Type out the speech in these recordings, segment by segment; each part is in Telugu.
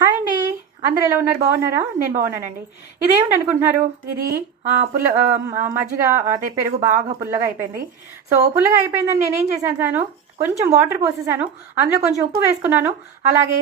హాయ్ అండి. అందరు ఎలా ఉన్నారు? బాగున్నారా? నేను బాగున్నానండి. ఇదేమిటి అనుకుంటున్నారు? ఇది మజ్జిగ, అదే పెరుగు బాగా పుల్లగా అయిపోయింది. సో పుల్లగా అయిపోయిందని నేనేం చేశాను, కొంచెం వాటర్ పోసేసాను, అందులో కొంచెం ఉప్పు వేసుకున్నాను, అలాగే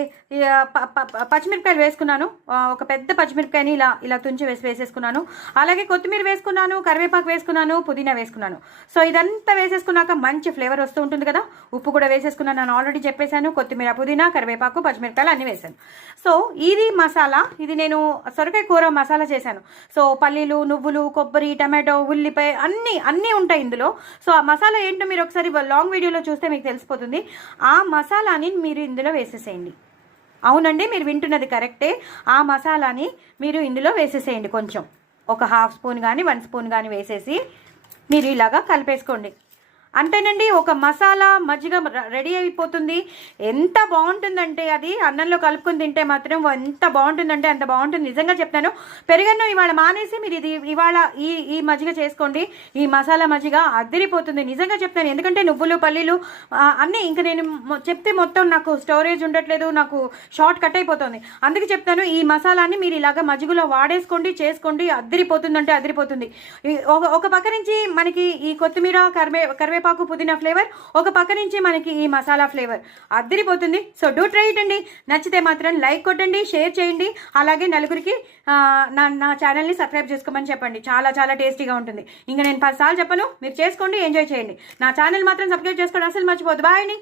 పచ్చిమిరపకాయలు వేసుకున్నాను. ఒక పెద్ద పచ్చిమిరపకాయని ఇలా ఇలా తుంచి వేసేసుకున్నాను, అలాగే కొత్తిమీర వేసుకున్నాను, కరివేపాకు వేసుకున్నాను, పుదీనా వేసుకున్నాను. సో ఇదంతా వేసేసుకున్నాక మంచి ఫ్లేవర్ వస్తూ ఉంటుంది కదా. ఉప్పు కూడా వేసేసుకున్నాను, నేను ఆల్రెడీ చెప్పేశాను. కొత్తిమీర, పుదీనా, కరివేపాకు, పచ్చిమిరపకాయలు అన్నీ వేసాను. సో ఇది మసాలా, ఇది నేను సొరకాయ కూర మసాలా చేశాను. సో పల్లీలు, నువ్వులు, కొబ్బరి, టమాటో, ఉల్లిపాయ అన్నీ ఉంటాయి ఇందులో. సో ఆ మసాలా ఏంటో మీరు ఒకసారి లాంగ్ వీడియోలో చూస్తే మీకు తెలిసిపోతుంది. ఆ మసాలాని మీరు ఇందులో వేసేసేయండి. అవునండి, మీరు వింటున్నది కరెక్టే. ఆ మసాలాని మీరు ఇందులో వేసేసేయండి. కొంచెం ఒక హాఫ్ స్పూన్ కానీ 1 స్పూన్ కానీ వేసేసి మీరు ఇలాగా కలిపేసుకోండి. అంతేనండి, ఒక మసాలా మజ్జిగ రెడీ అయిపోతుంది. ఎంత బాగుంటుందంటే అది అన్నంలో కలుపుకొని తింటే మాత్రం ఎంత బాగుంటుందంటే అంత బాగుంటుంది. నిజంగా చెప్తాను. పెరుగన్నం ఇవాళ మానేసి మీరు ఇది ఇవాళ ఈ మజ్జిగ చేసుకోండి. ఈ మసాలా మజ్జిగ అదిరిపోతుంది. నిజంగా చెప్తాను. ఎందుకంటే నువ్వులు, పల్లీలు అన్నీ ఇంకా నేను చెప్తే మొత్తం నాకు స్టోరేజ్ ఉండట్లేదు, నాకు షార్ట్ కట్ అయిపోతుంది. అందుకే చెప్తాను, ఈ మసాలాని మీరు ఇలాగ మజ్జిగలో వాడేసుకోండి, చేసుకోండి. అదిరిపోతుందంటే అదిరిపోతుంది. ఒక పక్క నుంచి మనకి ఈ కొత్తిమీర, కరివేపాకు, పుదీనా ఫ్లేవర్, ఒక పక్క నుంచి మనకి ఈ మసాలా ఫ్లేవర్ అద్దరిపోతుంది. సో డూ ట్రై ఇట్ అండి. నచ్చితే మాత్రం లైక్ కొట్టండి, షేర్ చేయండి, అలాగే నలుగురికి నా ఛానల్ని సబ్స్క్రైబ్ చేసుకోమని చెప్పండి. చాలా చాలా టేస్టీగా ఉంటుంది. ఇంకా నేను 10 సార్లు చెప్పను, మీరు చేసుకోండి, ఎంజాయ్ చేయండి. నా ఛానల్ మాత్రం సబ్స్క్రైబ్ చేసుకోండి, అసలు మర్చిపోద్దు. బాయ్ అండి.